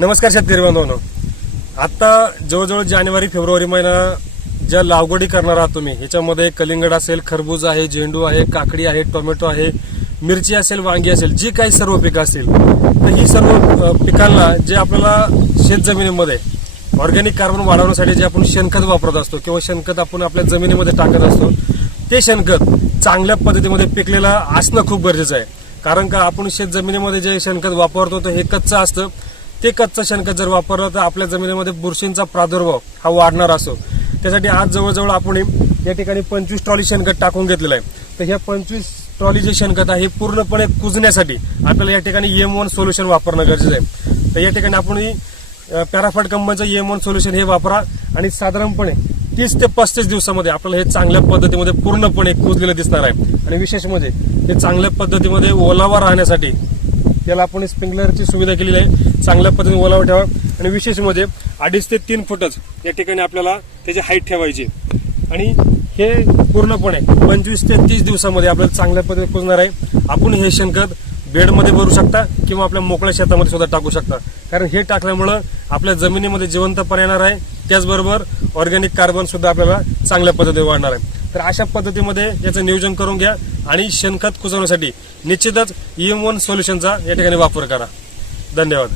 नमस्कार शेतकरी बांधवांनो. आता जवळजवळ जानेवारी फेब्रुवारी महिना ज्या लागवडी करणार आहात तुम्ही याच्यामध्ये कलिंगड असेल खरबूज आहे झेंडू आहे काकडी आहे टोमॅटो आहे मिरची असेल वांगी असेल जी काही सर्व पिकं असतील तर ही सर्व पिकांना जे आपल्याला शेत जमिनीमध्ये ऑर्गॅनिक कार्बन वाढवण्यासाठी जे आपण शेणखत वापरत असतो किंवा शेणखत आपण आपल्या जमिनीमध्ये टाकत असतो ते शेणखत चांगल्या पद्धतीमध्ये पिकलेलं असणं खूप गरजेचं आहे. कारण का आपण शेत जमिनीमध्ये जे शेणखत वापरतो तर हे कच्चं असतं. ते कच्चं शेणखत जर वापरलं तर आपल्या जमिनीमध्ये बुरशींचा प्रादुर्भाव हा वाढणार असो. त्यासाठी आज जवळजवळ आपण या ठिकाणी पंचवीस ट्रॉली शेणखत टाकून घेतलेलं आहे. तर ह्या पंचवीस ट्रॉली जे शेणखत आहे हे पूर्णपणे कुजण्यासाठी आपल्याला या ठिकाणी एम वन सोल्युशन वापरणं गरजेचं आहे. तर या ठिकाणी आपण पॅराफाट कंपनीचं एम वन सोल्युशन हे वापरा आणि साधारणपणे तीस ते पस्तीस दिवसामध्ये आपल्याला हे चांगल्या पद्धतीमध्ये पूर्णपणे कुजलेलं दिसणार आहे. आणि विशेष म्हणजे हे चांगल्या पद्धतीमध्ये ओलावा राहण्यासाठी त्याला आपण स्प्रिंकलरची सुविधा केलेली आहे. चांगल्या पद्धतीने ओलावा ठेवा. आणि विशेष म्हणजे अडीच ते तीन फुटच या ठिकाणी आपल्याला त्याची हाईट ठेवायची आणि हे पूर्णपणे पंचवीस ते तीस दिवसामध्ये आपल्याला चांगल्या पद्धतीने कुजणार आहे. आपण हे शेणखत बेडमध्ये भरू शकता किंवा आपल्या मोकळ्या शेतामध्ये सुद्धा टाकू शकता. कारण हे टाकल्यामुळं आपल्या जमिनीमध्ये जिवंतपणा येणार आहे. त्याचबरोबर ऑर्गॅनिक कार्बन सुद्धा आपल्याला चांगल्या पद्धतीने वाढणार आहे. तर अशा पद्धतीमध्ये याचं नियोजन करून घ्या आणि शेणखत कुजवण्यासाठी निश्चितच ईएम वन सोल्युशनचा या ठिकाणी वापर करा. धन्यवाद.